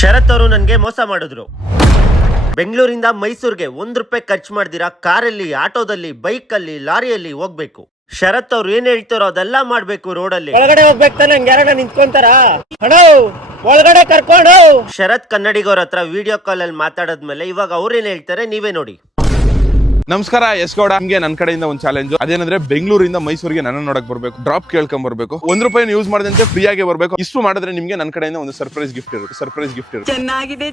ಶರತ್ ಅವರು ನನಗೆ ಮೋಸ ಮಾಡಿದ್ರು. ಬೆಂಗಳೂರಿಂದ ಮೈಸೂರಿಗೆ ₹1 ಖರ್ಚು ಮಾಡ್ದಿರಾ ಕಾರಲ್ಲಿ, ಆಟೋದಲ್ಲಿ, ಬೈಕಲ್ಲಿ, ಲಾರಿಯಲ್ಲಿ ಹೋಗ್ಬೇಕು. ಶರತ್ ಅವ್ರು ಏನ್ ಹೇಳ್ತಾರೋ ಅದೆಲ್ಲ ಮಾಡ್ಬೇಕು. ರೋಡಲ್ಲಿ ಒಳಗಡೆ ಹೋಗ್ಬೇಕು ತಾನೆ, ಯಾರನ್ನ ನಿಂತ್ಕೊಂತಾರ? ಒಳಗಡೆ ಕರ್ಕೊಂಡು. ಶರತ್ ಕನ್ನಡಿಗವ್ರ ಹತ್ರ ವಿಡಿಯೋ ಕಾಲ್ ಅಲ್ಲಿ ಮಾತಾಡದ್ಮೇಲೆ ಇವಾಗ ಅವ್ರೇನ್ ಹೇಳ್ತಾರೆ ನೀವೇ ನೋಡಿ. ನಮಸ್ಕಾರ, ಎಸ್ ಗೌಡ. ನಿಮ್ಗೆ ನನ್ನ ಕಡೆಯಿಂದ ಒಂದು ಚಾಲೆಂಜ್. ಅದೇನಂದ್ರೆ ಬೆಂಗಳೂರಿಂದ ಮೈಸೂರಿಗೆ ನನ್ನ ನೋಡಕ್ ಬರ್ಬೇಕು, ಡ್ರಾಪ್ ಕೇಳ್ಕೊಂಡ್ ಬರ್ಬೇಕು, ₹1 ಯೂಸ್ ಮಾಡದಂತೆ ಫ್ರೀ ಆಗಿ ಬರ್ಬೇಕು. ಇಷ್ಟು ಮಾಡಿದ್ರೆ ನಿಮ್ಗೆ ನನ್ನ ಕಡೆಯಿಂದ ಒಂದು ಸರ್ಪ್ರೈಸ್ ಗಿಫ್ಟ್ ಇರುತ್ತೆ. ಚೆನ್ನಾಗಿದೆ.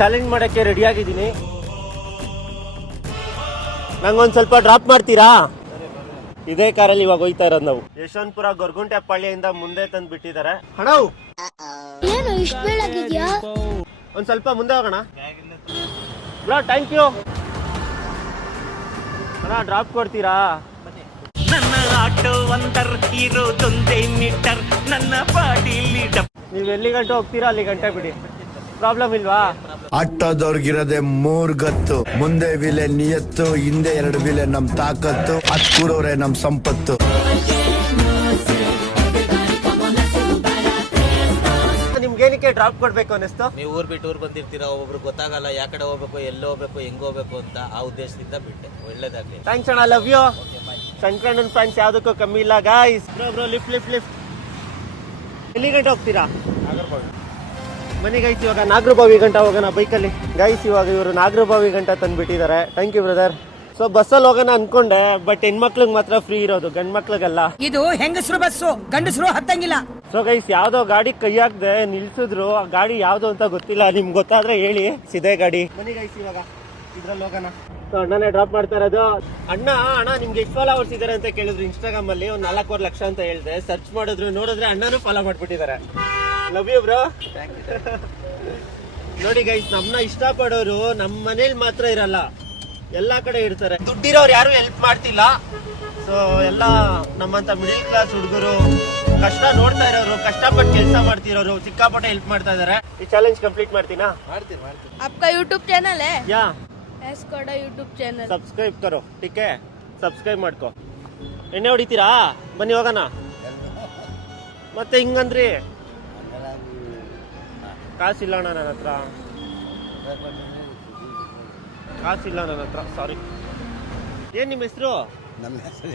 ಚಾಲೆಂಜ್ ಮಾಡಕ್ಕೆ ರೆಡಿ ಆಗಿದ್ದೀನಿ. ನಂಗೊಂದ್ ಸ್ವಲ್ಪ ಡ್ರಾಪ್ ಮಾಡ್ತೀರಾ? ಇದೇ ಕಾರಲ್ಲಿ ಇವಾಗ ಹೋಯ್ತಾ ಇರೋದು ನಾವು. ಯಶವಂತಪುರ ಗೊರಗುಂಟೆ ಪಾಳ್ಯದಿಂದ ಮುಂದೆ ತಂದು ಬಿಟ್ಟಿದ್ದಾರೆ. ಏನು ಇಷ್ಟು ಬೆಳಗಿದ್ಯಾ? ಒಂದ್ ಸ್ವಲ್ಪ ಮುಂದೆ ಹೋಗೋಣ. Thank you. ಡ್ರಾಪ್ ಕೊಡ್ತೀರಾ? ನನ್ನ ಆಟೋ ಒಂದರ್ ಇರೋದೊಂದೇ ಮೀಟರ್, ನನ್ನ ಬಾಡಿಲಿ ನೀವು ಎಲ್ಲಿ ಗಂಟೆ ಹೋಗ್ತೀರಾ ಅಲ್ಲಿ ಗಂಟೆ ಬಿಡಿ, ಪ್ರಾಬ್ಲಮ್ ಇಲ್ವಾ? ಆಟೋದವ್ರಿಗಿರದೆ 3 ಗತ್ತು, ಮುಂದೆ ವಿಲೆ ನಿಯತ್ತು, ಹಿಂದೆ 2 ವಿಲೆ ನಮ್ ತಾಕತ್ತು, ಅದ್ ಕೂರೋರೆ ನಮ್ ಸಂಪತ್ತು. ನಿಮ್ಗೇನಕ್ಕೆ ಡ್ರಾಪ್ ಕೊಡ್ಬೇಕು ಅನಿಸ್ತು? ನೀವು ಊರ್ ಬಿಟ್ಟು ಊರ್ ಬಂದಿರ್ತೀರಾ, ಒಬ್ಬೊಬ್ರು ಗೊತ್ತಾಗಲ್ಲ ಯಾವ ಕಡೆ ಹೋಗ್ಬೇಕು, ಎಲ್ಲಿ ಹೋಗ್ಬೇಕು, ಹೆಂಗ್ ಹೋಗ್ಬೇಕು ಅಂತ. ಆ ಉದ್ದೇಶದಿಂದ ಬಿಟ್ಟೆ. ಒಳ್ಳೇದಾಗ್ಲಿ. ಥ್ಯಾಂಕ್ಸ್ ಅಣ್ಣ, ಲವ್ ಯು. ಸಂಕ್ರಣ್ಣನ್ ಫ್ಯಾನ್ಸ್ ಯಾವ್ದಕ್ಕೂ ಕಮ್ಮಿ ಇಲ್ಲ ಗಾಯ್ಸ್. Bro lift. ಎಲ್ಲಿ ಗಂಟೆ ಹೋಗ್ತೀರಾ? ಬನ್ನಿ ಗೈಸ್, ಇವಾಗ ನಾಗರಬಾವಿ ಗಂಟ ಹೋಗೋಣ ಬೈಕಲ್ಲಿ. ಗೈಸ್ ಇವಾಗ ಇವರು ನಾಗರಬಾವಿ ಗಂಟ ತಂದ್ಬಿಟ್ಟಿದ್ದಾರೆ. Thank you brother. ಸೊ ಬಸ್ಸಲ್ಲಿ ಹೋಗೋಣ ಅನ್ಕೊಂಡೆ, ಬಟ್ ಹೆಣ್ಮಕ್ಳಿಗೆ ಮಾತ್ರ ಫ್ರೀ ಇರೋದು, ಗಂಡ್ ಮಕ್ಳಿಗೆಲ್ಲ. ಇದು ಹೆಂಗಸರು ಬಸ್ಸು, ಗಂಡಸರು ಹತ್ತಂಗಿಲ್ಲ. ಸೊ ಗೈಸ್ ಯಾವ್ದೋ ಗಾಡಿ ಕೈ ಹಾಕ್ದೆ ನಿಲ್ಸಿದ್ರು. ಆ ಗಾಡಿ ಯಾವ್ದು ಅಂತ ಗೊತ್ತಿಲ್ಲ, ನಿಮ್ಗೆ ಗೊತ್ತಾದ್ರೆ ಹೇಳಿ. ಸಿದೆ ಗಾಡಿ. ಬನ್ನಿ ಗೈಸ್ ಇವಾಗ ಇದ್ರಲ್ಲಿ ಹೋಗೋಣ. ಸೊ ಅಣ್ಣನೇ ಡ್ರಾಪ್ ಮಾಡ್ತಾ ಇರೋದು. ಅಣ್ಣ ನಿಮ್ಗೆ ಎಷ್ಟು ಫಾಲೋವರ್ಸ್ ಇದಾರೆ ಅಂತ ಕೇಳಿದ್ರು ಇನ್ಸ್ಟಾಗ್ರಾಮ್ ಅಲ್ಲಿ. ಒಂದು 4 ಲಕ್ಷ ಅಂತ ಹೇಳಿದೆ. ಸರ್ಚ್ ಮಾಡಿದ್ರು, ನೋಡಿದ್ರೆ ಅಣ್ಣನೂ ಫಾಲೋ ಮಾಡ್ಬಿಟ್ಟಿದ್ದಾರೆ. Love you bro. ನೋಡಿ ಗೈಸ್, ನಮ್ಮನ್ನ ಇಷ್ಟಪಡೋರು ನಮ್ಮ ಮನೇಲಿ ಮಾತ್ರ ಇರಲ್ಲ, ಎಲ್ಲಾ ಕಡೆ ಇರ್ತಾರೆ. ದುಡ್ಡಿರೋರು ಯಾರು ಹೆಲ್ಪ್ ಮಾಡ್ತಿಲ್ಲ. ಸೊ ಎಲ್ಲ ನಮ್ಮಂತ ಮಿಡಿಲ್ ಕ್ಲಾಸ್ ಹುಡುಗರು, ಕಷ್ಟ ನೋಡ್ತಾ ಇರೋರು, ಕಷ್ಟಪಟ್ಟು ಕೆಲಸ ಮಾಡ್ತಿರೋರು ಸಿಕ್ಕಾಪಟ್ಟೆ ಹೆಲ್ಪ್ ಮಾಡ್ತಾ ಇದಾರೆ. ಈ ಚಾಲೆಂಜ್ ಕಂಪ್ಲೀಟ್ ಮಾಡ್ತೀನಾ? ಮಾಡ್ತೀನಿ. आपका यूट्यूब चैनल है? ಯಾ एस कोडा यूट्यूब चैनल ಸಬ್ಸ್ಕ್ರೈಬ್ ಕರೋ. ಟಿಕೆ ಸಬ್ಸ್ಕ್ರೈಬ್ ಮಾಡ್ಕೋ. ಎಣ್ಣೆ ಹೊಡಿತೀರಾ? ಬನ್ನಿ ಹೋಗೋಣ. ಮತ್ತೆ ಹಿಂಗಂದ್ರಿ ಕಾಸಿಲ್ಲ ಅಣ್ಣ ನನ್ನ ಹತ್ರ, ಕಾಸಿಲ್ಲ ನನ್ನ ಹತ್ರ, ಸಾರಿ. ಏನ್ ನಿಮ್ಮ ಹೆಸರು? ನಮ್ಮ ಹೆಸರು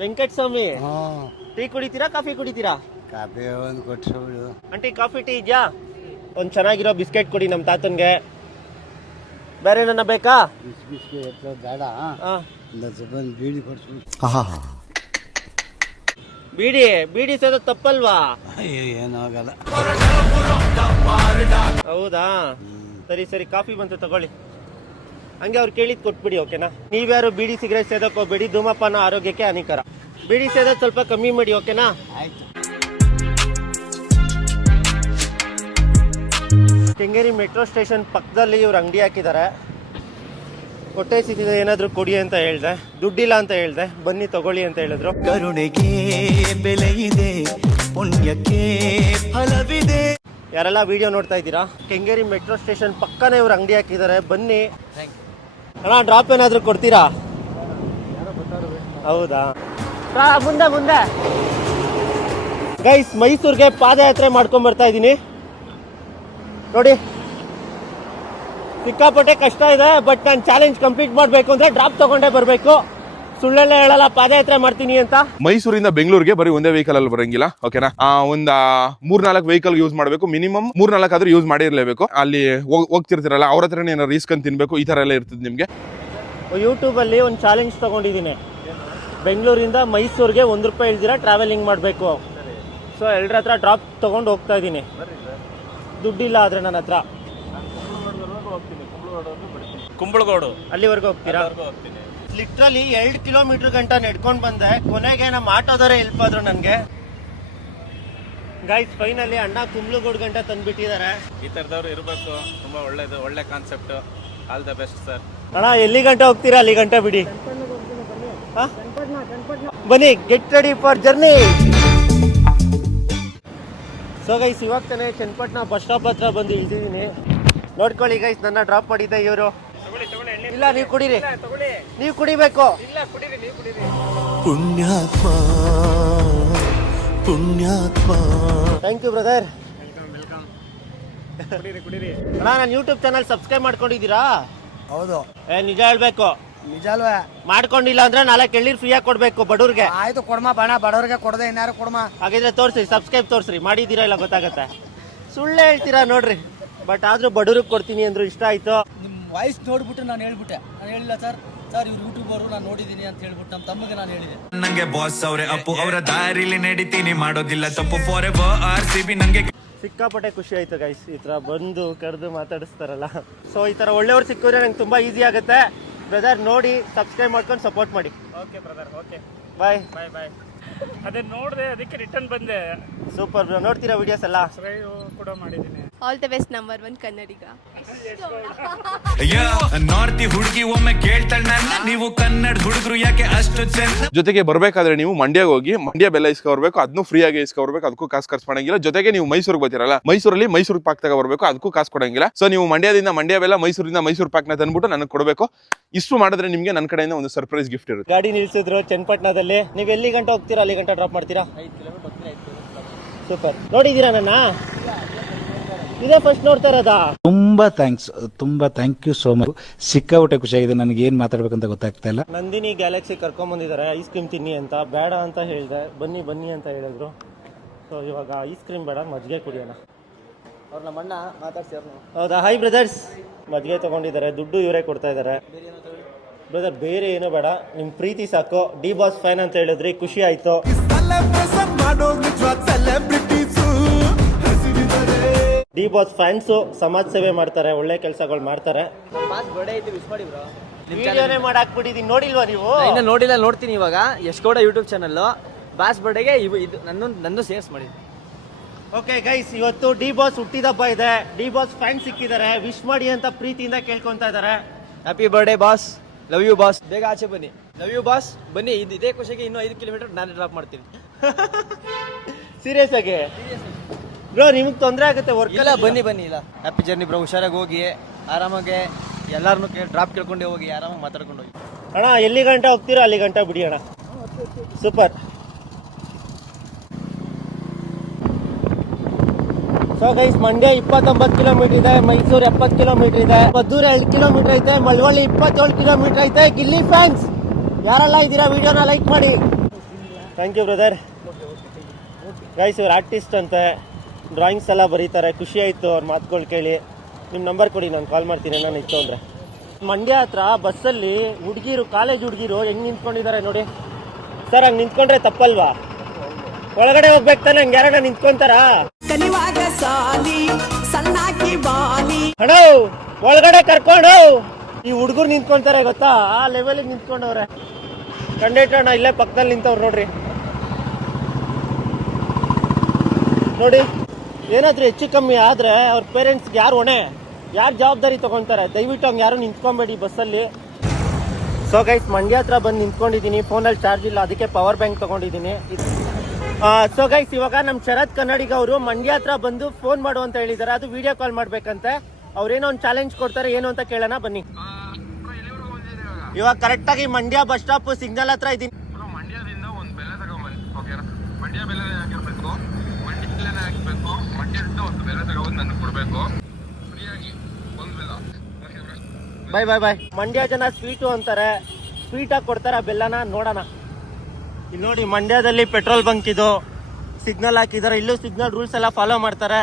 ವೆಂಕಟ ಸ್ವಾಮಿ. ಟೀ ಕುಡಿತೀರಾ ಕಾಫಿ ಕುಡಿತೀರಾ? ಕಾಫಿ ಒಂದು ಕೊಟ್ಟು. ಆಂಟಿ ಕಾಫಿ ಟೀ ಇದೆಯಾ? ಒಂದು ಚೆನ್ನಾಗಿರೋ ಬಿಸ್ಕೆಟ್ ಕೊಡಿ ನಮ್ಮ ತಾತನ್ಗೆ. ಬೇರೆ ನನ್ನ ಬೇಕಾ? ಬೇಡ, ಬೀಡಿ ಕೊಡ್ಸು. ಬೀಡಿ ಸೇದೋದು ತಪ್ಪಲ್ವಾ? ಏನಾಗಲ್ಲ. ಹೌದಾ, ಸರಿ ಕಾಫಿ ಬಂತು ತಗೊಳ್ಳಿ. ಹಂಗೆ ಅವ್ರು ಕೇಳಿದ್ ಕೊಟ್ಬಿಡಿ, ಓಕೆನಾ? ನೀವ್ಯಾರು ಬೀಡಿ ಸಿಗರೇಟ್ ಸೇದೋಕೆ ಹೋಗ್ಬೇಡಿ, ಧೂಮಪಾನ ಆರೋಗ್ಯಕ್ಕೆ ಹಾನಿಕರ. ಬೀಡಿ ಸೇದೋದು ಸ್ವಲ್ಪ ಕಮ್ಮಿ ಮಾಡಿ, ಓಕೆನಾ? ಕೆಂಗೇರಿ ಮೆಟ್ರೋ ಸ್ಟೇಷನ್ ಪಕ್ಕದಲ್ಲಿ ಇವ್ರು ಅಂಗಡಿ ಹಾಕಿದ್ದಾರೆ. ಹೊಟ್ಟೆ ಸಿಕ್ಕಿದೆ, ಏನಾದ್ರು ಕೊಡಿ ಅಂತ ಹೇಳ್ದೆ, ದುಡ್ಡಿಲ್ಲ ಅಂತ ಹೇಳ್ದೆ. ಬನ್ನಿ ತಗೊಳ್ಳಿ ಅಂತ ಹೇಳಿದ್ರು. ಕರುಣೆಗೆ ಬೆಲೆ ಇದೆ, ಪುಣ್ಯಕ್ಕೆ ಫಲವಿದೆ. ಯಾರೆಲ್ಲ ವಿಡಿಯೋ ನೋಡ್ತಾ ಇದ್ದೀರಾ, ಕೆಂಗೇರಿ ಮೆಟ್ರೋ ಸ್ಟೇಷನ್ ಪಕ್ಕನೇ ಇವ್ರು ಅಂಗಡಿ ಹಾಕಿದ್ದಾರೆ. ಬನ್ನಿ ಅಣ್ಣ, ಡ್ರಾಪ್ ಏನಾದ್ರು ಕೊಡ್ತೀರಾ? ಹೌದಾ, ಮುಂದೆ ಗೈಸ್ ಮೈಸೂರಿಗೆ ಪಾದಯಾತ್ರೆ ಮಾಡ್ಕೊಂಡ್ ಬರ್ತಾ ಇದ್ದೀನಿ. ನೋಡಿ ಸಿಕ್ಕಾಪಟ್ಟೆ ಕಷ್ಟ ಇದೆ, ಬಟ್ ನಾನು ಚಾಲೆಂಜ್ ಕಂಪ್ಲೀಟ್ ಮಾಡಬೇಕು ಅಂದ್ರೆ ಡ್ರಾಪ್ ತಗೊಂಡೇ ಬರಬೇಕು. ಸುಳ್ಳೆಲ್ಲ ಹೇಳಲ್ಲ, ಪಾದಯಾತ್ರೆ ಮಾಡ್ತೀನಿ ಅಂತ. ಮೈಸೂರಿಂದ ಬೆಂಗಳೂರಿಗೆ ಬರೀ ಒಂದೇ ವೆಹಿಕಲ್ ಅಲ್ಲಿ ಬರಂಗಿಲ್ಲ, ಓಕೆನಾ? ಒಂದ್ 3-4 ವೆಹಿಕಲ್ ಯೂಸ್ ಮಾಡಬೇಕು. ಮಿನಿಮಮ್ 3-4 ಆದ್ರೂ ಯೂಸ್ ಮಾಡಿರ್ಲೇಬೇಕು. ಅಲ್ಲಿ ಹೋಗ್ತಿರ್ತಿರಲ್ಲ, ಅವ್ರ ಹತ್ರನೇ ಏನಾರು ಇಸ್ಕೊಂಡ್ ತಿನ್ಬೇಕು, ಈ ತರ ಎಲ್ಲ ಇರ್ತದೆ ನಿಮ್ಗೆ. ಯೂಟ್ಯೂಬ್ ಅಲ್ಲಿ ಒಂದು ಚಾಲೆಂಜ್ ತಗೊಂಡಿದ್ದೀನಿ. ಬೆಂಗಳೂರಿಂದ ಮೈಸೂರಿಗೆ ₹1 ಇಲ್ದಿರ ಟ್ರಾವೆಲಿಂಗ್ ಮಾಡಬೇಕು. ಸೊ ಎಲ್ಲರ ಹತ್ರ ಡ್ರಾಪ್ ತಗೊಂಡು ಹೋಗ್ತಾ ಇದ್ದೀನಿ. ದುಡ್ಡಿಲ್ಲ ಆದ್ರೆ ನನ್ನ ಹತ್ರ. ಕುಂಬಳಗೋಡು ಅಲ್ಲಿವರೆಗೂ ಹೋಗ್ತೀರಾ? ಲಿಟ್ರಲಿ 2 ಕಿಲೋಮೀಟರ್ ಗಂಟ ನಡ್ಕೊಂಡು ಬಂದೆ. ಕೊನೆಗೆ ನಮ್ಮ ಆಟೋದವರೇ ಹೆಲ್ಪ್ ಆದ್ರು ನನಗೆ. ಗೈಸ್ ಫೈನಲಿ ಅಣ್ಣ ಕುಂಬ್ಳಗೋಡು ಗಂಟ ತಂದ್ಬಿಟ್ಟಿದ್ದಾರೆ. ಈ ತರದವ್ರು ಇರಬೇಕು, ತುಂಬಾ ಒಳ್ಳೇದು, ಒಳ್ಳೆ concept. All the best sir. ಅಣ್ಣ ಎಲ್ಲಿ ಗಂಟೆ ಹೋಗ್ತೀರಾ ಅಲ್ಲಿ ಗಂಟೆ ಬಿಡಿ. ಬನ್ನಿ, get ready for journey. So guys ಇವಾಗ ತಾನೇ ಚನ್ನಪಟ್ಟಣ ಬಸ್ ಸ್ಟಾಪ್ ಹತ್ರ ಬಂದು ಇಳಿದಿದ್ದೀನಿ. ನೋಡ್ಕೊಳ್ಳಿ ಗೈಸ್, ನನ್ನ ಡ್ರಾಪ್ ಮಾಡಿದ್ದೆ ಇವರು. ಇಲ್ಲ ನೀವು ಕುಡೀರಿ, ನೀವು ಕುಡಿಬೇಕು. ಪುಣ್ಯಾತ್ಮ ಥ್ಯಾಂಕ್ ಯು ಬ್ರದರ್. ಅಣ್ಣ ನಾನು ಯೂಟ್ಯೂಬ್ ಚಾನಲ್ ಸಬ್ಸ್ಕ್ರೈಬ್ ಮಾಡ್ಕೊಂಡಿದ್ದೀರಾ? ಹೌದು. ನಿಜ ಹೇಳ್ಬೇಕು. ನಿಜ ಅಲ್ವೇ? ಮಾಡ್ಕೊಂಡಿಲ್ಲ ಅಂದ್ರೆ 4 ಎಳ್ನೀರು ಫ್ರೀಯಾಗಿ ಕೊಡ್ಬೇಕು ಬಡವ್ರಿಗೆ. ಆಯ್ತು ಕೊಡ್ಮಾ ಬಣ, ಬಡವ್ರಿಗೆ ಕೊಡದೆ ಇನ್ಯಾರು ಕೊಡ್ಮಾ. ಹಾಗಿದ್ರೆ ತೋರಿಸಿ, ಸಬ್ಸ್ಕ್ರೈಬ್ ತೋರಿಸ್ರಿ, ಮಾಡಿದ್ದೀರಾ ಇಲ್ಲ ಗೊತ್ತಾಗತ್ತೆ. ಸುಳ್ಳು ಹೇಳ್ತೀರಾ ನೋಡ್ರಿ, ಬಟ್ ಆದ್ರೂ ಬಡವ್ರಿಗೆ ಕೊಡ್ತೀನಿ ಅಂದ್ರು, ಇಷ್ಟ ಆಯ್ತು. ನಿಮ್ಮ ವಾಯ್ಸ್ ನೋಡ್ಬಿಟ್ಟು ನಾನು ಹೇಳ್ಬಿಟ್ಟೆ. ನಾನು ಹೇಳಿಲ್ಲ ಸರ್ ಇವ್ರು ಯೂಟ್ಯೂಬರು ನಾನು ನೋಡಿದ್ದೀನಿ ಅಂತ ಹೇಳ್ಬಿಟ್ಟು ನಮ್ಮ ತಮ್ಮಗೆ ನಾನು ಹೇಳಿದೆ. ನಂಗೆ ಬಾಸ್ ಅವರೇ ಅಪ್ಪು ಅವರ ದಾರಿಲಿ ನಡೀತೀನಿ, ಮಾಡೋದಿಲ್ಲ ತಪ್ಪು ಫಾರ್ ಎವರ್ RCB. ನಂಗೆ ಸಿಕ್ಕಾಪಟ್ಟೆ ಖುಷಿ ಆಯ್ತು ಗೈಸ್, ಈ ಥರ ಬಂದು ಕರೆದು ಮಾತಾಡಿಸ್ತಾರಲ್ಲ. ಸೊ ಈ ಥರ ಒಳ್ಳೆಯವ್ರು ಸಿಕ್ಕಿದ್ರೆ ನಂಗೆ ತುಂಬ ಈಸಿ ಆಗುತ್ತೆ. ಬ್ರದರ್ ನೋಡಿ ಸಬ್ಸ್ಕ್ರೈಬ್ ಮಾಡ್ಕೊಂಡು ಸಪೋರ್ಟ್ ಮಾಡಿ. ಓಕೆ ಬ್ರದರ್, ಓಕೆ, ಬಾಯ್ ಬಾಯ್ ಬಾಯ್. ಅದೇ ನೋಡಿದೆ, ಅದಕ್ಕೆ ರಿಟರ್ನ್ ಬಂದೆ. ಸೂಪರ್ ಬ್ರೋ, ನೋಡ್ತೀರಾ ವಿಡಿಯೋಸ್ ಎಲ್ಲ? ಸಬ್ಸ್ಕ್ರೈಬ್ ಕೂಡ ಮಾಡಿದ್ದೀನಿ. ಆಲ್ ದ ಬೆಸ್ಟ್ ನಂಬರ್ 1 ಕನ್ನಡಿಗ. ನಾರ್ತಿ ಹುಡುಗಿ ಒಮ್ಮೆ ಕೇಳ್ತಾಳೆ ನನ್ನ, ನೀವು ಕನ್ನಡ ಹುಡುಗರು ಯಾಕೆ ಅಷ್ಟು ಚೆಂದ. ಜೊತೆಗೆ ಬರ್ಬೇಕಾದ್ರೆ ನೀವು ಮಂಡ್ಯಗೆ ಹೋಗಿ ಮಂಡ್ಯ ಬೆಲ್ಲ ಇಸ್ಕೊಬರ್ಬೇಕು, ಅದನ್ನು ಫ್ರೀ ಆಗಿ ಇಸ್ಕೊಬರ್ಬೇಕು, ಅದಕ್ಕೂ ಕಾಸು ಖರ್ಚು ಮಾಡಂಗಿಲ್ಲ. ಜೊತೆಗೆ ನೀವು ಮೈಸೂರಿಗೆ ಬರ್ತೀರಲ್ಲ, ಮೈಸೂರಲ್ಲಿ ಮೈಸೂರು ಪಾಕ್ ತಗೋಬರ್ಬೇಕು, ಅದಕ್ಕೂ ಕಾಸು ಕೊಡಂಗಿಲ್ಲ. ಸೊ ನೀವು ಮಂಡ್ಯದಿಂದ ಮಂಡ್ಯ ಬೆಲ್ಲ, ಮೈಸೂರಿಂದ ಮೈಸೂರು ಪಾಕ್ನ ತಂದ್ಬಿಟ್ಟು ನನಗೆ ಕೊಡಬೇಕು. ಇಷ್ಟು ಮಾಡಿದ್ರೆ ನಿಮಗೆ ನನ್ನ ಕಡೆಯಿಂದ ಒಂದು ಸರ್ಪ್ರೈಸ್ ಗಿಫ್ಟ್ ಇರುತ್ತೆ. ಗಾಡಿ ನಿಲ್ಸಿದ್ರು ಚನ್ನಪಟ್ಟಣದಲ್ಲಿ, ನೀವು ಎಲ್ಲಿ ಗಂಟೆ ಹೋಗ್ತೀರಾ ಅಲ್ಲಿ ಗಂಟೆ ಡ್ರಾಪ್ ಮಾಡ್ತೀರಾ? 5 ಕಿಲೋಮೀಟರ್ ಹೋಗ್ತೀನಿ, 5 ಕಿಲೋಮೀಟರ್. ಸೂಪರ್. ನೋಡಿದ್ದೀರಾ ನನ್ನ? ಇದೇ ಫಸ್ಟ್ ನೋಡ್ತಾ ಇರೋದಾ? ತುಂಬಾ ಥ್ಯಾಂಕ್ ಯು ಸೋ ಮಚ್. ಸಿಕ್ಕಾಪಟ್ಟೆ ಖುಷಿಯಾಗಿದೆ, ನನಗೆ ಏನ್ ಮಾತಾಡ್ಬೇಕಂತ ಗೊತ್ತಾಗ್ತಾ ಇಲ್ಲ. ನಂದಿನಿ ಗ್ಯಾಲಕ್ಸಿ ಕರ್ಕೊಂಡ್ ಬಂದಿದ್ದಾರೆ ಐಸ್ ಕ್ರೀಮ್ ತಿನ್ನಿ ಅಂತ. ಬೇಡ ಅಂತ ಹೇಳಿದೆ, ಬನ್ನಿ ಅಂತ ಹೇಳಿದ್ರು. ಸೊ ಇವಾಗ ಐಸ್ ಕ್ರೀಮ್ ಬೇಡ, ಮಜ್ಜಿಗೆ ಕುಡಿಯೋಣ. ಅವ್ರು ನಮ್ಮ ಅಣ್ಣ ಮಾತಾಡ್ಸಿದ್ರು. ಹೌದಾ? ಹೈ ಬ್ರದರ್ಸ್, ಮಜ್ಜಿಗೆ ತಗೊಂಡಿದ್ದಾರೆ, ದುಡ್ಡು ಇವರೇ ಕೊಡ್ತಾ ಇದ್ದಾರೆ. ಬ್ರದರ್ ಬೇರೆ ಏನೂ ಬೇಡ, ನಿಮ್ಮ ಪ್ರೀತಿ ಸಾಕು. ಡಿ ಬಾಸ್ ಫ್ಯಾನ್ ಅಂತ ಹೇಳಿದ್ರಿ, ಖುಷಿ ಆಯ್ತು. ಡಿ ಬಾಸ್ ಫ್ಯಾನ್ಸು ಸಮಾಜ ಸೇವೆ ಮಾಡ್ತಾರೆ, ಒಳ್ಳೆ ಕೆಲಸಗಳು ಮಾಡ್ತಾರೆ. ಬಾಸ್ ಬರ್ಡೇ ಐತಿ, ವಿಶ್ ಮಾಡಿ ಬ್ರೋ. ವಿಡಿಯೋನೇ ಮಾಡಾಕ್ಬಿಟ್ಟಿದ್ದೀನಿ, ನೋಡಿಲ್ವಾ ನೀವು? ಇನ್ನು ನೋಡಿಲ್ಲ, ನೋಡ್ತೀನಿ ಇವಾಗ. ಯಶ್ಗೌಡ ಯೂಟ್ಯೂಬ್ ಚಾನಲ್ ಬಾಸ್ ಬರ್ಡೇಗೆ ಇದು ನನ್ನ ಸೇವ್ಸ್ ಮಾಡಿ. ಓಕೆ ಗೈಸ್, ಇವತ್ತು ಡಿ ಬಾಸ್ ಹುಟ್ಟಿದಬ್ಬ ಇದೆ. ಡಿ ಬಾಸ್ ಫ್ಯಾನ್ ಸಿಕ್ಕಿದ್ದಾರೆ, ವಿಶ್ ಮಾಡಿ ಅಂತ ಪ್ರೀತಿಯಿಂದ ಕೇಳ್ಕೊಂತಾ ಇದ್ದಾರೆ. Happy birthday boss, love you boss. ಬೇಗ ಆಚೆ ಬನ್ನಿ, ಲವ್ ಯು ಬಾಸ್. ಬನ್ನಿ, ಇದೇ ಖುಷಿಗೆ ಇನ್ನೂ 5 ಕಿಲೋಮೀಟರ್ ನಾನು ಡ್ರಾಪ್ ಮಾಡ್ತೀನಿ. ಸೀರಿಯಸ್ ಆಗಿ ಬ್ರೋ, ನಿಮ್ಗೆ ತೊಂದರೆ ಆಗುತ್ತೆ ವರ್ಕ್? ಇಲ್ಲ ಬನ್ನಿ ಇಲ್ಲ. ಹ್ಯಾಪಿ ಜರ್ನಿ ಬ್ರೋ, ಹುಷಾರಾಗಿ ಹೋಗಿ ಆರಾಮಾಗೆ ಎಲ್ಲಾರನ್ನೂ ಡ್ರಾಪ್ ಕೇಳ್ಕೊಂಡೆ ಹೋಗಿ, ಆರಾಮಾಗಿ ಮಾತಾಡ್ಕೊಂಡು ಹೋಗಿ. ಅಣ್ಣ ಎಲ್ಲಿ ಗಂಟೆ ಹೋಗ್ತೀರೋ ಅಲ್ಲಿ ಗಂಟೆ ಬಿಡಿ ಅಣ್ಣ. Super. So guys, Mandya 29 kilometre ಇದೆ, ಮೈಸೂರು 70 ಕಿಲೋಮೀಟರ್ ಇದೆ, ಮದ್ದೂರು 2 ಕಿಲೋಮೀಟರ್ ಐತೆ, ಮಳವಳ್ಳಿ 27 ಕಿಲೋಮೀಟರ್ ಐತೆ. ಗಿಲ್ಲಿ ಫ್ಯಾನ್ಸ್ ಯಾರೆಲ್ಲ ಇದ್ದೀರಾ ವಿಡಿಯೋನ ಲೈಕ್ ಮಾಡಿ. Thank you brother. ಗೈಸ್ ಇವ್ರು ಆರ್ಟಿಸ್ಟ್ ಅಂತೆ, ಡ್ರಾಯಿಂಗ್ಸ್ ಎಲ್ಲ ಬರೀತಾರೆ. ಖುಷಿ ಆಯಿತು ಅವ್ರ ಮಾತುಗಳು ಕೇಳಿ. ನಿಮ್ಮ ನಂಬರ್ ಕೊಡಿ, ನಾನು ಕಾಲ್ ಮಾಡ್ತೀನಿ ನಾನು ಇತ್ತು ಅಂದರೆ. ಮಂಡ್ಯ ಹತ್ರ ಬಸ್ಸಲ್ಲಿ ಹುಡುಗಿರು, ಕಾಲೇಜ್ ಹುಡುಗಿರು ಹೆಂಗೆ ನಿಂತ್ಕೊಂಡಿದ್ದಾರೆ ನೋಡಿ. ಸರ್ ಹಂಗೆ ನಿಂತ್ಕೊಂಡ್ರೆ ತಪ್ಪಲ್ವಾ? ಒಳಗಡೆ ಹೋಗ್ಬೇಕು ತಾನೆ, ಹಂಗೆ ಯಾರನ್ನ ನಿಂತ್ಕೊಂತಾರಾ? ಅಣ್ಣ ಒಳಗಡೆ ಕರ್ಕೊಂಡು ಈ ಹುಡುಗರು ನಿಂತ್ಕೊಂತಾರೆ ಗೊತ್ತಾ, ಆ ಲೆವೆಲಿಗೆ ನಿಂತ್ಕೊಂಡವ್ರೆ. ಕಂಡಕ್ಟರ್ ಅಣ್ಣ ಇಲ್ಲೇ ಪಕ್ಕದಲ್ಲಿ ನಿಂತವ್ರು ನೋಡ್ರಿ. ನೋಡಿ, ಏನಾದರೂ ಹೆಚ್ಚು ಕಮ್ಮಿ ಆದರೆ ಅವ್ರ ಪೇರೆಂಟ್ಸ್ಗೆ ಯಾರು ಹೊಣೆ, ಯಾರು ಜವಾಬ್ದಾರಿ ತೊಗೊತಾರೆ? ದಯವಿಟ್ಟು ಹಂಗೆ ಯಾರು ನಿಂತ್ಕೊಬೇಡಿ ಬಸ್ಸಲ್ಲಿ. ಸೊ ಗೈಸ್, ಮಂಡ್ಯ ಹತ್ರ ಬಂದು ನಿಂತ್ಕೊಂಡಿದ್ದೀನಿ. ಫೋನಲ್ಲಿ ಚಾರ್ಜ್ ಇಲ್ಲ, ಅದಕ್ಕೆ ಪವರ್ ಬ್ಯಾಂಕ್ ತೊಗೊಂಡಿದ್ದೀನಿ. ಸೊ ಗೈಸ್, ಇವಾಗ ನಮ್ಮ ಶರತ್ ಕನ್ನಡಿಗ ಅವರು ಮಂಡ್ಯ ಹತ್ರ ಬಂದು ಫೋನ್ ಮಾಡು ಅಂತ ಹೇಳಿದ್ದಾರೆ. ಅದು ವಿಡಿಯೋ ಕಾಲ್ ಮಾಡ್ಬೇಕಂತೆ. ಅವ್ರೇನೋ ಒಂದು ಚಾಲೆಂಜ್ ಕೊಡ್ತಾರೆ, ಏನು ಅಂತ ಕೇಳೋಣ ಬನ್ನಿ. ಇವಾಗ ಕರೆಕ್ಟಾಗಿ ಮಂಡ್ಯ ಬಸ್ ಸ್ಟಾಪ್ ಸಿಗ್ನಲ್ ಹತ್ರ ಇದ್ದೀನಿ. ಮಂಡ್ಯದಿಂದ ಒಂದು ಬೆಲ್ಲ ತಗೊಂಬನ್ನಿ, ಓಕೆನಾ? ಮಂಡ್ಯ ಬೆಲ್ಲನೇ ಹಾಕಿರ್ಬೇಕು, ಮಂಡ್ಯ ಬೆಲ್ಲನೇ ಹಾಕಬೇಕು. ಮಂಡ್ಯದಿಂದ ಒಂದು ಬೆಲ್ಲ ತಗೊಂಡು ನನಗೆ ಕೊಡಬೇಕು, ಫ್ರೀಯಾಗಿ ಒಂದು ಬೆಲ್ಲ. ಬಾಯ್ ಬಾಯ್ ಬಾಯ್. ಮಂಡ್ಯ ಜನ ಸ್ವೀಟು ಅಂತಾರೆ, ಸ್ವೀಟಾಗಿ ಕೊಡ್ತಾರೆ ಬೆಲ್ಲನ. ನೋಡೋಣ. ಇಲ್ಲಿ ನೋಡಿ, ಮಂಡ್ಯದಲ್ಲಿ ಪೆಟ್ರೋಲ್ ಬಂಕ್ ಇದು, ಸಿಗ್ನಲ್ ಹಾಕಿದ್ದಾರೆ. ಇಲ್ಲೂ ಸಿಗ್ನಲ್ ರೂಲ್ಸ್ ಎಲ್ಲ ಫಾಲೋ ಮಾಡ್ತಾರೆ.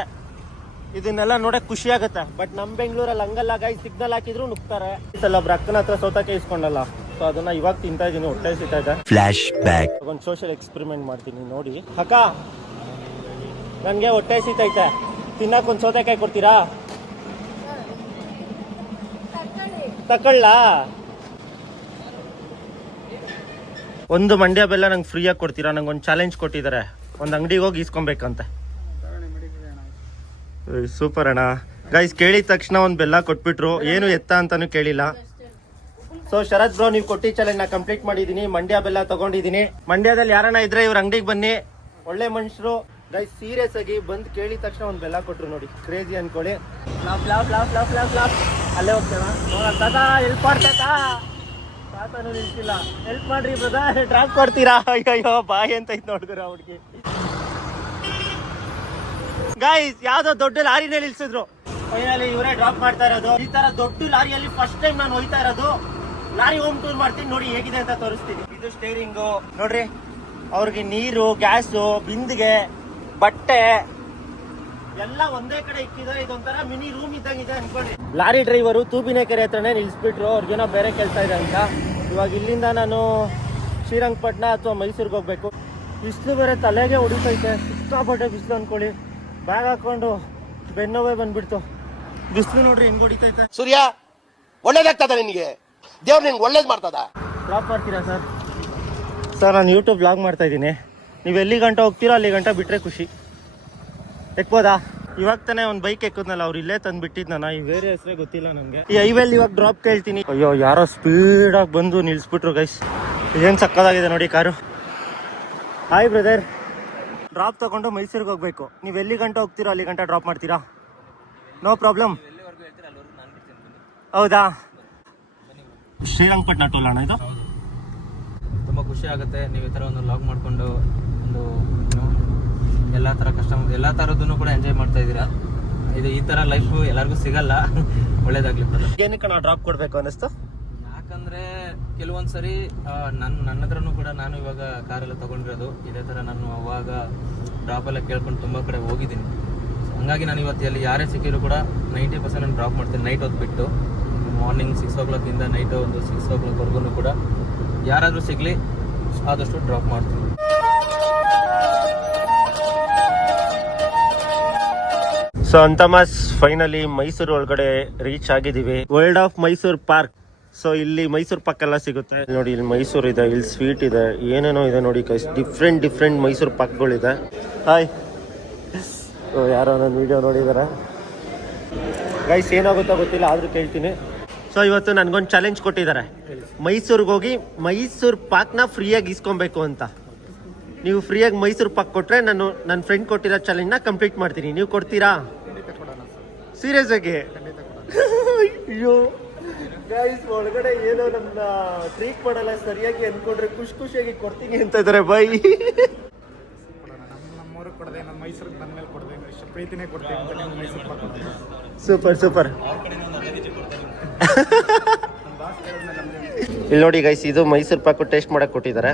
ಇದನ್ನೆಲ್ಲ ನೋಡಕ್ ಖುಷಿ ಆಗುತ್ತೆ. ಬಟ್ ನಮ್ಮ ಬೆಂಗಳೂರಲ್ಲಿ ಹಂಗಲ್ಲ ಗೈಸ್, ಸಿಗ್ನಲ್ ಹಾಕಿದ್ರು ನುಗ್ತಾರೆ. ಈ ಸಲ ಒಬ್ರು ಅಕ್ಕನ ಹತ್ರ ಸೌತೆಕಾಯಿ ಇಸ್ಕೊಂಡಲ್ಲ, ಸೊ ಅದನ್ನ ಇವಾಗ ತಿಂತಾ ಇದೀನಿ, ಹೊಟ್ಟೆ ಸಿಗ್ತಾ ಇದೆ. Flash back. ಒಂದು ಸೋಷಿಯಲ್ ಎಕ್ಸ್ಪೆರಿಮೆಂಟ್ ಮಾಡ್ತೀನಿ ನೋಡಿ. ಅಕ್ಕ, ನನಗೆ ಹೊಟ್ಟೆ ಸಿಗ್ತೈತೆ, ತಿನ್ನಕ್ಕೆ ಒಂದು ಸೌತೆಕಾಯಿ ಕೊಡ್ತೀರಾ? ತಕೊಳ್ಳ ಒಂದು ಮಂಡ್ಯ ಬೆಲ್ಲ ನಂಗೆ ಫ್ರೀಯಾಗಿ ಕೊಡ್ತೀರಾ? ನಂಗೆ ಒಂದು ಚಾಲೆಂಜ್ ಕೊಟ್ಟಿದ್ದಾರೆ, ಒಂದು ಅಂಗಡಿಗೆ ಹೋಗಿ ಇಸ್ಕೊಬೇಕಂತೆ. ಸೂಪರ್ ಅಣ್ಣ. ಗೈಸ್, ಕೇಳಿದ ತಕ್ಷಣ ಒಂದು ಬೆಲ್ಲ ಕೊಟ್ಬಿಟ್ರು, ಏನು ಎತ್ತ ಅಂತಾನು ಕೇಳಿಲ್ಲ. ಸೊ ಶರತ್ ಬ್ರೋ, ನೀವು ಕೊಟ್ಟಿ ಚಾಲೆಂಜ್ ನಾ ಕಂಪ್ಲೀಟ್ ಮಾಡಿದ್ದೀನಿ. ಮಂಡ್ಯ ಬೆಲ್ಲ ತಗೊಂಡಿದ್ದೀನಿ. ಮಂಡ್ಯದಲ್ಲಿ ಯಾರನ್ನ ಇದ್ರೆ ಇವ್ರ ಅಂಗಡಿಗೆ ಬನ್ನಿ, ಒಳ್ಳೆ ಮನುಷ್ಯರು. ಗೈಸ್ ಸೀರಿಯಸ್ ಆಗಿ ಬಂದು ಕೇಳಿದ ತಕ್ಷಣ ಒಂದು ಬೆಲ್ಲ ಕೊಟ್ರು ನೋಡಿ. ಕ್ರೇಜಿ ಅನ್ಕೊಳ್ಳಿ. ಅಲ್ಲೇ ಹೋಗ್ತೇಣ ತಾತ, ಹೆಲ್ಪ್ ಮಾಡ್ತಾ ತಾತನು ನಿಲ್ಸಿಲ್ಲ. ಹೆಲ್ಪ್ ಮಾಡ್ರಿ ಬ್ರದರ್, ಡ್ರಾಪ್ ಕೊಡ್ತೀರಾ? ಅಯ್ಯೋ ಬಾಯ್ ಅಂತ ಇತ್ತು ನೋಡಿದ್ರ ಹುಡುಗಿ. ಗೈಸ್, ಯಾವ್ದೋ ದೊಡ್ಡ ಲಾರಿನೇ ನಿಲ್ಸಿದ್ರು. ಫೈನಲಿ ಇವರೇ ಡ್ರಾಪ್ ಮಾಡ್ತಾ ಇರೋದು. ಈ ತರ ದೊಡ್ಡ ಲಾರಿಯಲ್ಲಿ ಫಸ್ಟ್ ಟೈಮ್ ನಾನು ಹೋಯ್ತಾ ಇರೋದು. ಲಾರಿ ಹೋಮ್ ಟೂರ್ ಮಾಡ್ತೀನಿ, ನೋಡಿ ಹೇಗಿದೆ ಅಂತ ತೋರಿಸ್ತೀನಿ. ಇದು ಸ್ಟೇರಿಂಗು ನೋಡ್ರಿ, ಅವ್ರಿಗೆ ನೀರು, ಗ್ಯಾಸು, ಬಿಂದಿಗೆ, ಬಟ್ಟೆ ಎಲ್ಲ ಒಂದೇ ಕಡೆ ಇಕ್ಕಿದ್ದಾರೆ. ಇದೊಂಥರ ಮಿನಿ ರೂಮ್ ಇದ್ದಂಗಿದೆ ಅನ್ಕೊಂಡ್ರಿ. ಲಾರಿ ಡ್ರೈವರು ತೂಬಿನೆಕೆರೆ ಹತ್ರನೇ ನಿಲ್ಸ್ಬಿಟ್ರು, ಅವ್ರಿಗೇನೋ ಬೇರೆ ಕೆಲಸ ಇದೆ ಅಂತ. ಇವಾಗ ಇಲ್ಲಿಂದ ನಾನು ಶ್ರೀರಂಗಪಟ್ಟಣ ಅಥವಾ ಮೈಸೂರಿಗೆ ಹೋಗ್ಬೇಕು. ಬಿಸಿಲು ಬೇರೆ ತಲೆಗೆ ಹೊಡಿತೈತೆ, ಸಿಕ್ಕಾಪಟ್ಟೆ ಬಿಸಿಲು ಅನ್ಕೊಳ್ಳಿ. ಬ್ಯಾಗ್ ಹಾಕೊಂಡು ಬೆನ್ನೋವೇ ಬಂದ್ಬಿಡ್ತು. ಬಿಸಿಲು ನೋಡ್ರಿ ಹಿಂಗ್ ಹೊಡಿತೈತೆ. ಸೂರ್ಯ ಒಳ್ಳೇದಾಗ್ತದ ನಿನಗೆ, ದೇವ್ರು ನಿನ್ಗೆ ಒಳ್ಳೇದ್ ಮಾಡ್ತದ. ಡ್ರಾಪ್ ಮಾಡ್ತೀರಾ ಸರ್? ಸರ್ ನಾನು ಯೂಟ್ಯೂಬ್ ವ್ಲಾಗ್ ಮಾಡ್ತಾ ಇದ್ದೀನಿ. ನೀವು ಎಲ್ಲಿ ಗಂಟ ಹೋಗ್ತೀರೋ ಅಲ್ಲಿ ಗಂಟ ಬಿಟ್ರೆ ಖುಷಿ. ಎಕ್ಬೋದಾ? ಇವಾಗ ತಾನೇ ಒಂದು ಬೈಕ್ ಎಕ್ಕದ್ನಲ್ಲ, ಅವ್ರು ಇಲ್ಲೇ ತಂದು ಬಿಟ್ಟಿದ್ನ. ಈ ಬೇರೆ ಹೆಸರೇ ಗೊತ್ತಿಲ್ಲ ನನಗೆ. ಈ ಹೈವೇಲಿ ಇವಾಗ ಡ್ರಾಪ್ ಕೇಳ್ತೀನಿ. ಅಯ್ಯೋ ಯಾರೋ ಸ್ಪೀಡಾಗಿ ಬಂದು ನಿಲ್ಸ್ಬಿಟ್ರು ಗೈಸ್. ಇದೇನು ಸಕ್ಕದಾಗಿದೆ ನೋಡಿ ಕಾರು. ಹಾಯ್ ಬ್ರದರ್, ಡ್ರಾಪ್ ತಗೊಂಡು ಮೈಸೂರಿಗೆ ಹೋಗ್ಬೇಕು. ನೀವು ಎಲ್ಲಿ ಗಂಟ ಹೋಗ್ತೀರೋ ಅಲ್ಲಿ ಗಂಟ ಡ್ರಾಪ್ ಮಾಡ್ತೀರಾ? No problem. ಹೌದಾ? ಶ್ರೀರಂಗಪಟ್ಟಣ ಟೋಲ್ ಅಣ್ಣ ಇದು? ತುಂಬ ಖುಷಿ ಆಗುತ್ತೆ ನೀವು ಈ ಥರ ಒಂದು ಲಾಗ್ ಮಾಡಿಕೊಂಡು ಒಂದು ಎಲ್ಲ ಥರ ಕಸ್ಟಮರ್ ಎಲ್ಲ ಥರದ್ದನ್ನು ಕೂಡ ಎಂಜಾಯ್ ಮಾಡ್ತಾ ಇದ್ದೀರಾ. ಇದು ಈ ಥರ ಲೈಫು ಎಲ್ಲರಿಗೂ ಸಿಗಲ್ಲ. ಒಳ್ಳೇದಾಗ್ಲಿ ಬ್ರದರ್. ಏನಕ್ಕೆ ನಾವು ಡ್ರಾಪ್ ಕೊಡಬೇಕು ಅನ್ನಿಸ್ತು? ಯಾಕಂದರೆ ಕೆಲವೊಂದು ಸರಿ ನನ್ನ ಹತ್ರನೂ ಕೂಡ ನಾನು ಇವಾಗ ಕಾರೆಲ್ಲ ತೊಗೊಂಡಿರೋದು ಇದೇ ಥರ. ನಾನು ಅವಾಗ ಡ್ರಾಪೆಲ್ಲ ಕೇಳ್ಕೊಂಡು ತುಂಬ ಕಡೆ ಹೋಗಿದ್ದೀನಿ. ಹಂಗಾಗಿ ನಾನು ಇವತ್ತು ಅಲ್ಲಿ ಯಾರೇ ಸಿಕ್ಕಿದ್ರು ಕೂಡ 90% ನಾನು ಡ್ರಾಪ್ ಮಾಡ್ತೀನಿ. ನೈಟ್ ಹೊತ್ತು ಬಿಟ್ಟು ಮಾರ್ನಿಂಗ್ 6 o'clock ಇಂದ ನೈಟ್ ಒಂದು 6 o'clock ವರೆಗೂ ಕೂಡ ಯಾರಾದರೂ ಸಿಗಲಿ ಆದಷ್ಟು ಡ್ರಾಪ್ ಮಾಡ್ತೀನಿ. ಸೊ ಅಂತಮಾಸ್ ಫೈನಲಿ ಮೈಸೂರು ಒಳಗಡೆ ರೀಚ್ ಆಗಿದ್ದೀವಿ. World of Mysuru park. So ಇಲ್ಲಿ ಮೈಸೂರು ಪಾಕ್ ಎಲ್ಲ ಸಿಗುತ್ತೆ ನೋಡಿ. ಇಲ್ಲಿ ಮೈಸೂರು ಇದೆ, ಇಲ್ಲಿ ಸ್ವೀಟ್ ಇದೆ, ಏನೇನೋ ಇದೆ ನೋಡಿ ಗೈಸ್. ಡಿಫ್ರೆಂಟ್ ಮೈಸೂರು ಪಾಕ್ಗಳಿದೆ. ಹಾಯ್, ಯಾರೋ ನನ್ನ ವಿಡಿಯೋ ನೋಡಿದಾರೆ ಗೈಸ್. ಏನಾಗುತ್ತೋ ಗೊತ್ತಿಲ್ಲ, ಆದರೂ ಕೇಳ್ತೀನಿ. ಸೊ ಇವತ್ತು ನನಗೊಂದು ಚಾಲೆಂಜ್ ಕೊಟ್ಟಿದ್ದಾರೆ. ಮೈಸೂರಿಗೆ ಹೋಗಿ ಮೈಸೂರು ಪಾಕ್ನ ಫ್ರೀಯಾಗಿ ಇಸ್ಕೊಬೇಕು ಅಂತ. ನೀವು ಫ್ರೀಯಾಗಿ ಮೈಸೂರು ಪಾಕ್ ಕೊಟ್ಟರೆ ನಾನು ನನ್ನ ಫ್ರೆಂಡ್ ಕೊಟ್ಟಿರೋ ಚಾಲೆಂಜ್ನ ಕಂಪ್ಲೀಟ್ ಮಾಡ್ತೀನಿ. ನೀವು ಕೊಡ್ತೀರಾ? ಸೀರಿಯಸ್ ಆಗಿ? ಅಯ್ಯೋ ಗೈಸ್, ಒಳಗಡೆ ಏನೋ ನನ್ನ ಟ್ರೀಟ್ ಮಾಡಲ್ಲ ಸರಿಯಾಗಿ ಅಂದ್ಕೊಂಡ್ರೆ ಖುಷಿಯಾಗಿ ಕೊಡ್ತೀನಿ ಅಂತ ಇದ್ದಾರೆ. ಬೈ ನಮ್ಮೂರಿಗೆ ಕೊಡದೆ, ನಮ್ಮ ಮೈಸೂರಿಗೆ ಬಂದ ಮೇಲೆ ಕೊಡದೆ, ಇಷ್ಟು ಪ್ರೀತಿನೇ ಕೊಡ್ತೀನಿ ಅಂತ ನೀವು ಮೈಸೂರು ಪಾಕ್ ಕೊಡ್ತೀನಿ. ಸೂಪರ್. ಇಲ್ಲಿ ನೋಡಿ ಗೈಸ್, ಇದು ಮೈಸೂರು ಪಾಕು ಟೇಸ್ಟ್ ಮಾಡಕ್ ಕೊಟ್ಟಿದ್ದಾರೆ.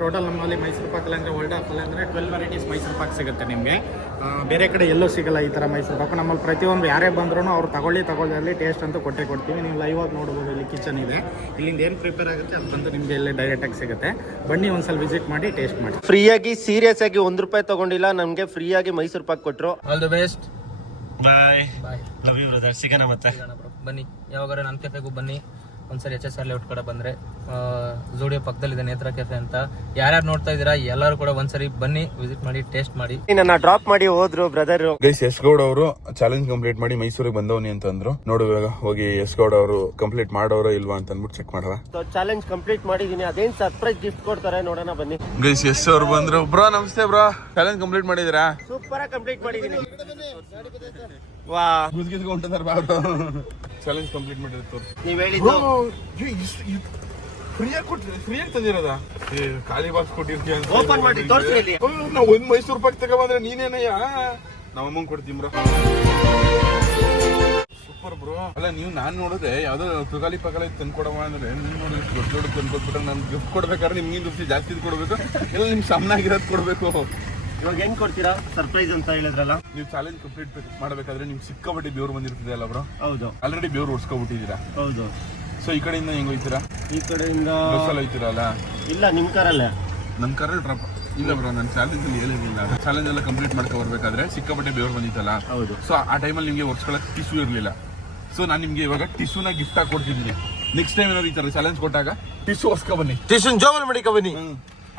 ಟೋಟಲ್ ನಮ್ಮಲ್ಲಿ ಮೈಸೂರು ಪಾಕ್ ಅಂದರೆ ವರ್ಲ್ಡ್ ಆಫ್ ಅಂದರೆ 12 ವೆರೈಟೀಸ್ ಮೈಸೂರು ಪಾಕ್ ಸಿಗುತ್ತೆ ನಿಮಗೆ. ಬೇರೆ ಕಡೆ ಎಲ್ಲೂ ಸಿಗಲ್ಲ ಈ ಥರ ಮೈಸೂರು ಪಾಕು. ನಮ್ಮಲ್ಲಿ ಪ್ರತಿಯೊಂದು ಯಾರೇ ಬಂದ್ರೂ ಅವ್ರು ತಗೊಳ್ಳಿ ಟೇಸ್ಟ್ ಅಂತೂ ಕೊಡ್ತೀವಿ. ನೀವು ಲೈವ್ ಆಗಿ ನೋಡ್ಬೋದು. ಇಲ್ಲಿ ಕಿಚನ್ ಇದೆ, ಇಲ್ಲಿಂದ ಏನು ಪ್ರಿಪೇರ್ ಆಗುತ್ತೆ ಅದು ಬಂದು ನಿಮಗೆ ಇಲ್ಲೇ ಡೈರೆಕ್ಟಾಗಿ ಸಿಗುತ್ತೆ. ಬನ್ನಿ ಒಂದ್ಸಲ ವಿಸಿಟ್ ಮಾಡಿ ಟೇಸ್ಟ್ ಮಾಡಿ. ಫ್ರೀಯಾಗಿ ಸೀರಿಯಸ್ ಆಗಿ ₹1 ತಗೊಂಡಿಲ್ಲ, ನಮಗೆ ಫ್ರೀಯಾಗಿ ಮೈಸೂರು ಪಾಕ್ ಕೊಟ್ಟರು. All the best. Bye. Bye. Love you brother. ಸಿಗೋಣ ಮತ್ತೆ. ಬನ್ನಿ, ಯಾವಾಗಾರ ನನ್ನ ಕೆಫೆಗೂ ಬನ್ನಿ. ಒಂದ್ಸರಿ HSR ಲೇಔಟ್ ಕಡೆ ಬಂದರೆ ಝೂಡಿಯೋ ಪಕ್ಕದಲ್ಲಿದೆ ನೇತ್ರ ಕೆಫೆ ಅಂತ. ಯಾರ್ಯಾರು ನೋಡ್ತಾ ಇದ್ದೀರಾ ಎಲ್ಲರೂ ಕೂಡ ಒಂದ್ಸರಿ ಬನ್ನಿ, ವಿಸಿಟ್ ಮಾಡಿ, ಟೇಸ್ಟ್ ಮಾಡಿ. ನನ್ನ ಡ್ರಾಪ್ ಮಾಡಿ ಹೋದ್ರು ಬ್ರದರ್. ಗೈಸ್, ಯಶ್ ಗೌಡ್ ಅವರು ಚಾಲೆಂಜ್ ಕಂಪ್ಲೀಟ್ ಮಾಡಿ ಮೈಸೂರಿಗೆ ಬಂದವನಿ ಅಂತ ಅಂದ್ರು. ನೋಡು ಇವಾಗ ಹೋಗಿ ಯಶ್ ಗೌಡ್ ಅವರು ಕಂಪ್ಲೀಟ್ ಮಾಡೋರ ಇಲ್ವಾ ಅಂತ ಅಂದ್ಬಿಟ್ಟು ಚೆಕ್ ಮಾಡವ. ಚಾಲೆಂಜ್ ಕಂಪ್ಲೀಟ್ ಮಾಡಿದೀನಿ. ಅದೇನ್ ಸರ್ಪ್ರೈಸ್ ಗಿಫ್ಟ್ ಕೊಡ್ತಾರೆ ನೋಡೋಣ ಬನ್ನಿ. ಗೈಸ್, ಯಶ್ ಅವ್ರು ಬಂದ್ರು. ಬ್ರೋ ನಮಸ್ತೆ ಬ್ರೋ, ಚಾಲೆಂಜ್ ಕಂಪ್ಲೀಟ್ ಮಾಡಿದಿರಾ? ಸೂಪರ್ ಆಗಿ ಕಂಪ್ಲೀಟ್ ಮಾಡಿದೀನಿ. ವಾ, ಚಾಲೆಂಜ್ ಕಂಪ್ಲೀಟ್ ಮಾಡಿದ್ರು. ನೀವ್ ಹೇಳಿದ್ದು ಫ್ರೀಯಾಗಿ ತಂದಿರೋದ? ಖಾಲಿ ಬಾಕ್ಸ್ ಕೊಟ್ಟಿರ್ತೀಯ ಅಂತ ಓಪನ್ ಮಾಡಿ ತೋರಿಸಿ. ನಾವು ಒಂದ್ ಮೈಸೂರು ಪಾಕ್ ತಗೊಂಡ್ರೆ ನೀನೇನಯ್ಯ ನಾವ್ ಅಮ್ಮಂಗ್ ಕೊಡ್ತೀವಿ ಬ್ರೋ. Super bro. ಅಲ್ಲ ನೀವು ನಾನ್ ನೋಡಿದ್ರೆ ಯಾವ್ದೋ ತುಗಾಲಿ ಪಗಾಲಿ ತಂದ್ಕೊಡವ ಅಂದ್ರೆ ನೀನ್ ನೋಡಿ ದೊಡ್ಡ ತಂದ್ಕೊಟ್ಬಿಟ್ರೆ ನಾನು ಗಿಫ್ಟ್ ಕೊಡ್ಬೇಕಾದ್ರೆ ನಿಮ್ಗಿಂತ ಜಾಸ್ತಿ ಕೊಡ್ಬೇಕು, ಎಲ್ಲ ನಿಮ್ ಸಾಮ್ನಾಗಿರೋದು ಕೊಡ್ಬೇಕು. ಇವಾಗ ಏನ್ ಕೊಡ್ತೀರಾ? ಸರ್ಪ್ರೈಸ್ ಅಂತ ಹೇಳಿದ್ರಲ್ಲ. ನೀವು ಚಾಲೆಂಜ್ ಕಂಪ್ಲೀಟ್ ಮಾಡ್ಬೇಕಾದ್ರೆ ನಿಮ್ಗೆ ಸಿಕ್ಕಾಪಟ್ಟೆ ಬೇವ್ರು ಬಂದಿರ್ತದೆ ಅಲ್ಲ ಬ್ರೋ? ಹೌದು. ಆಲ್ರೆಡಿ ಬೇವ್ರು ಓಡಿಸ್ಕೊಬಿಟ್ಟಿದ್ದೀರಾ. ಹೌದು. ಸೊ ಈ ಕಡೆಯಿಂದ ಹೆಂಗ್ ಹೋಯ್ತೀರಾ? ಈ ಕಡೆಯಿಂದ ಬಸ್ಸಲ್ಲಿ ಹೋಯ್ತೀರಲ್ಲ? ಇಲ್ಲ, ನಿಮ್ ಕಾರಲ್ಲೇ. ನನ್ ಕಾರಲ್ಲಿ ಡ್ರಾಪ್ ಇಲ್ಲ ಬ್ರೋ. ನನ್ನ ಚಾಲೆಂಜ್ ಅಲ್ಲಿ ಹೇಳಿಲ್ಲ. ಚಾಲೆಂಜ್ ಎಲ್ಲ ಕಂಪ್ಲೀಟ್ ಮಾಡ್ಕೊ ಬರ್ಬೇಕಾದ್ರೆ ಸಿಕ್ಕಾಪಟ್ಟೆ ಬೇವ್ರು ಬಂದಿತ್ತಲ್ಲ. ಹೌದು. ಸೊ ಆ ಟೈಮಲ್ಲಿ ನಿಮ್ಗೆ ಒರ್ಸ್ಕೊಳಕ್ ಟಿಶ್ಯೂ ಇರ್ಲಿಲ್ಲ. ಸೊ ನಾನು ನಿಮ್ಗೆ ಇವಾಗ ಟಿಶ್ಯೂನ ಗಿಫ್ಟ್ ಆಗಿ ಕೊಡ್ತಿದ್ದೀನಿ. ನೆಕ್ಸ್ಟ್ ಟೈಮ್ ಏನಾದ್ರು ಈ ತರ ಚಾಲೆಂಜ್ ಕೊಟ್ಟಾಗ ಟಿಶ್ಯೂ ಒರ್ಸ್ಕೊ ಬನ್ನಿ. ಟಿಶ್ಯೂನ್ ಜೋಬಲ್ ಮಾಡಿಕೊ ಬನ್ನಿ.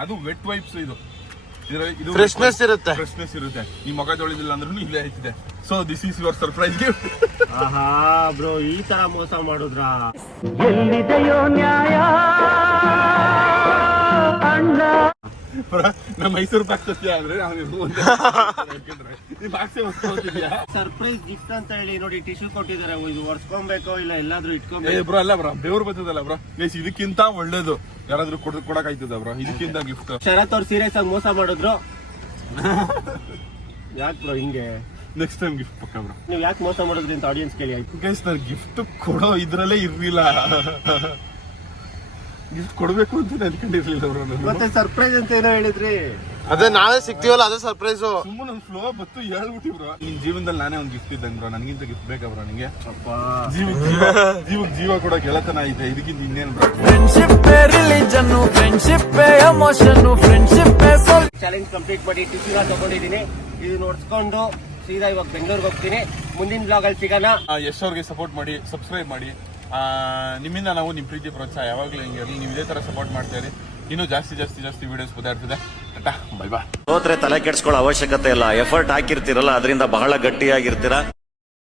ಅದು ವೆಟ್ ವೈಪ್ಸ್. ಇದು ಫ್ರೆಶ್ನೆಸ್ ಇರುತ್ತೆ. ಈ ಮಗ ತೊಳಿದಿಲ್ಲ ಅಂದ್ರೂ ಇಲ್ಲೇ ಆಯ್ತಿದೆ. So this is your surprise gift. ಆಹಾ ಬ್ರೋ, ಈ ತರ ಮೋಸ ಮಾಡುದ್ರಾ? ನಮ್ಮ ಮೈಸೂರು ಪಾಕ್ ಸತ್ಯ ಅಂದ್ರೆ ಸರ್ಪ್ರೈಸ್ ಗಿಫ್ಟ್ ಅಂತ ಹೇಳಿ ನೋಡಿ ಟಿಶ್ಯೂ ಕೊಟ್ಟಿದ್ದಾರೆ. ಇದು ಒರ್ಸ್ಕೊಬೇಕೋ ಇಲ್ಲ ಎಲ್ಲಾದ್ರೂ ಇಟ್ಕೊಬೇಕು? ಬ್ರೋ ಅಲ್ಲ ಬ್ರೋ, ಬೇವ್ರು ಬರ್ತದಲ್ಲ ಬ್ರೋ. ಇದಕ್ಕಿಂತ ಒಳ್ಳೇದು ಯಾರಾದ್ರೂ ಕೊಡಕ್ ಆಯ್ತದ ಬ್ರೋ, ಇದಕ್ಕಿಂತ ಗಿಫ್ಟ್. ಶರತ್ ಅವ್ರು ಸೀರಿಯಸ್ ಆಗಿ ಮೋಸ ಮಾಡಿದ್ರು. ಯಾಕೆ ಬ್ರೋ ಹಿಂಗೆ? ನೆಕ್ಸ್ಟ್ ಟೈಮ್ ಗಿಫ್ಟ್ ಪಕ್ಕ ಬ್ರೋ. ನೀವು ಯಾಕೆ ಮೋಸ ಮಾಡಿದ್ರಿ ಅಂತ ಆಡಿಯನ್ಸ್ ಕೇಳಿ ಆಯ್ತು. ಗೈಸ್ ನಾನು ಗಿಫ್ಟ್ ಕೊಡೋ ಇದ್ರಲ್ಲೇ ಇರ್ಲಿಲ್ಲ. ಗಿಫ್ಟ್ ಕೊಡ್ಬೇಕು ಅಂತ ಅನ್ಕೊಂಡಿರ್ಲಿಲ್ಲ ಬ್ರೋ ನಾನು. ಮತ್ತೆ ಸರ್ಪ್ರೈಸ್ ಅಂತ ಏನೋ ಹೇಳಿದ್ರಿ. ಅದೇ ನಾವೇ ಸಿಗ್ತೀವಲ್ಲ ಅದೇ ಸರ್ಪ್ರೈಸು. ಸುಮ್ಮನೆ ಒಂದು ಫ್ಲೋ ಬತ್ತು ಹೇಳ್ಬಿಟ್ಟಿ ಬ್ರೋ. ನಿನ್ ಜೀವನದಲ್ಲಿ ನಾನೇ ಒಂದು ಗಿಫ್ಟ್ ಇದ್ದಂಗೆ ಬ್ರೋ. ನನಗಿಂತ ಗಿಫ್ಟ್ ಬೇಕಾ ಬ್ರೋ ನಿಂಗೆ? ಜೀವಕ್ಕೆ ಜೀವ ಕೂಡ ಗೆಳತನ ಐತೆ, ಇದಕ್ಕಿಂತ ಇನ್ನೇನು ಬ್ರೋ? ಚಾಲೆಂಜ್ ಕಂಪ್ಲೀಟ್ ಮಾಡಿ ಟಿಫಿನ್ ತಗೊಂಡಿದ್ದೀನಿ. ಇದು ನೋಡ್ಸ್ಕೊಂಡು ಸೀದಾ ಇವಾಗ ಬೆಂಗಳೂರಿಗೆ ಹೋಗ್ತೀನಿ. ಮುಂದಿನ ಬ್ಲಾಗ್ ಅಲ್ಲಿ ಸಿಗೋಣ. ಯಶ್ ಅವ್ರಿಗೆ ಸಪೋರ್ಟ್ ಮಾಡಿ, ಸಬ್ಸ್ಕ್ರೈಬ್ ಮಾಡಿ. ನಿಮ್ಮಿಂದ ನಾವು ನಿಮ್ಮ ಪ್ರೀತಿ ಪ್ರೋತ್ಸಾಹ ಯಾವಾಗಲೂ ಹಿಂಗೆ ಇರಲಿ. ನೀವು ಇದೇ ಥರ ಸಪೋರ್ಟ್ ಮಾಡ್ತಾ ಇರಿ. ಇನ್ನೂ ಜಾಸ್ತಿ ವಿಡಿಯೋಸ್ ಬರ್ತಾ ಟಾಟಾ ಬೈ ಬಾಯ್. ಹೋದ್ರೆ ತಲೆ ಕೆಡ್ಸ್ಕೊಳ್ಳೋ ಅವಶ್ಯಕತೆ ಇಲ್ಲ. ಎಫರ್ಟ್ ಹಾಕಿರ್ತೀರಲ್ಲ, ಅದರಿಂದ ಬಹಳ ಗಟ್ಟಿಯಾಗಿರ್ತೀರಾ.